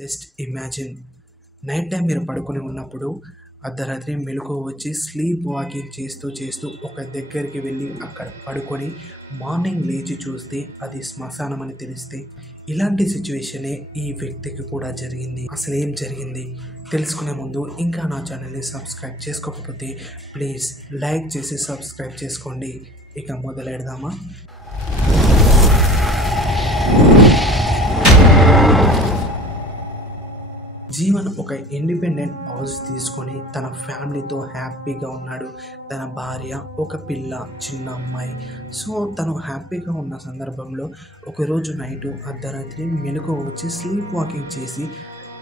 Just imagine night time మీరు పడుకొని ఉన్నప్పుడు అర్ధరాత్రి మెలకువ వచ్చి స్లీప్ వాకింగ్ చేస్తూ ఒక దగ్గరికి వెళ్ళి అక్కడ పడుకొని మార్నింగ్ లేచి చూస్తే అది శ్మశానం అని తెలిస్తే ఇలాంటి సిచ్యువేషనే ఈ వ్యక్తికి కూడా జరిగింది. అసలు ఏం జరిగింది తెలుసుకునే ముందు ఇంకా నా ఛానల్ని సబ్స్క్రైబ్ చేసుకోకపోతే ప్లీజ్ లైక్ చేసి సబ్స్క్రైబ్ చేసుకోండి. ఇక మొదలెడదామా? జీవన్ ఒక ఇండిపెండెంట్ హౌస్ తీసుకొని తన ఫ్యామిలీతో హ్యాపీగా ఉన్నాడు. తన భార్య, ఒక పిల్ల, చిన్న అమ్మాయి. సో తను హ్యాపీగా ఉన్న సందర్భంలో ఒకరోజు నైటు అర్ధరాత్రి మెలకువ వచ్చి స్లీప్ వాకింగ్ చేసి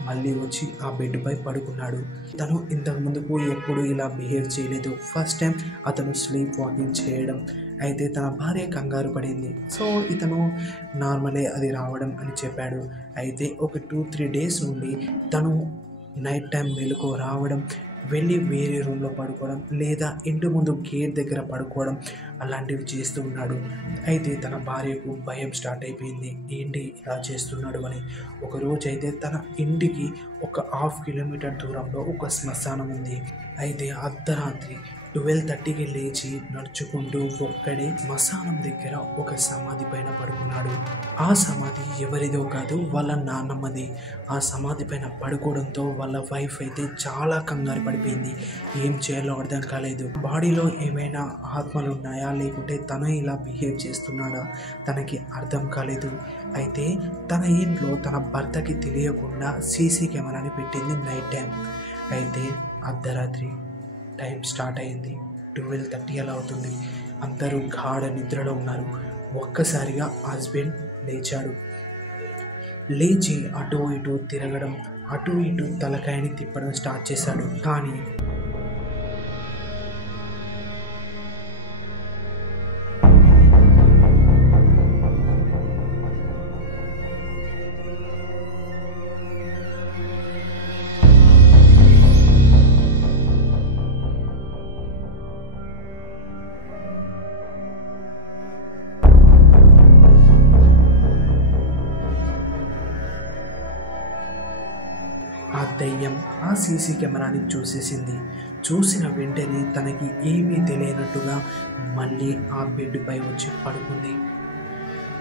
మళ్ళీ వచ్చి ఆ బెడ్పై పడుకున్నాడు. తను ఇంతకు ముందుకు ఎప్పుడు ఇలా బిహేవ్ చేయలేదు. ఫస్ట్ టైం అతను స్లీప్ వాకింగ్ చేయడం. అయితే తన భార్య కంగారు పడింది. సో ఇతను నార్మలే అది రావడం అని చెప్పాడు. అయితే ఒక 2-3 డేస్ నుండి తను నైట్ టైం మెలకువ రావడం, వెళ్ళి వేరే రూమ్లో పడుకోవడం లేదా ఇంటి ముందు గేట్ దగ్గర పడుకోవడం అలాంటివి చేస్తూ ఉన్నాడు. అయితే తన భార్యకు భయం స్టార్ట్ అయిపోయింది, ఏంటి ఇలా చేస్తున్నాడు అని. ఒకరోజు అయితే తన ఇంటికి ఒక 1/2 కిలోమీటర్ దూరంలో ఒక శ్మశానం ఉంది. అయితే అర్ధరాత్రి 12:30కి లేచి నడుచుకుంటూ ఒక్కడే శ్మశానం దగ్గర ఒక సమాధి పైన పడుకున్నాడు. ఆ సమాధి ఎవరిదో కాదు, వాళ్ళ నాన్నమ్మది. ఆ సమాధి పైన పడుకోవడంతో వాళ్ళ వైఫ్ అయితే చాలా కంగారు పడిపోయింది. ఏం చేయాలో అర్థం కాలేదు. బాడీలో ఏమైనా ఆత్మలు ఉన్నాయా లేకుంటే తను ఇలా బిహేవ్ చేస్తున్నాడా తనకి అర్థం కాలేదు. అయితే తన ఇంట్లో తన భర్తకి తెలియకుండా సీసీ కెమెరాని పెట్టింది నైట్ టైం. అయితే అర్ధరాత్రి టైం స్టార్ట్ అయింది. 12:30 అలా అవుతుంది. అందరూ గాఢ నిద్రలో ఉన్నారు. ఒక్కసారిగా హస్బెండ్ లేచాడు. లేచి అటు ఇటు తిరగడం, అటు ఇటు తలకాయని తిప్పడం స్టార్ట్ చేశాడు. కానీ ఆ దయ్యం ఆ సీసీ కెమెరాని చూసేసింది. చూసిన వెంటనే తనకి ఏమీ తెలియనట్టుగా మళ్ళీ ఆ బెడ్పై వచ్చి పడుకుంది.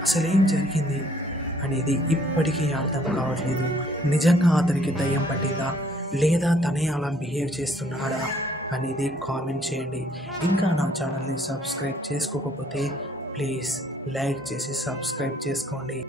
అసలేం జరిగింది అనేది ఇప్పటికీ అర్థం కావట్లేదు. నిజంగా అతనికి దయ్యం పట్టిందా లేదా తనే అలా బిహేవ్ చేస్తున్నాడా అనేది కామెంట్ చేయండి. ఇంకా నా ఛానల్ని సబ్స్క్రైబ్ చేసుకోకపోతే ప్లీజ్ లైక్ చేసి సబ్స్క్రైబ్ చేసుకోండి.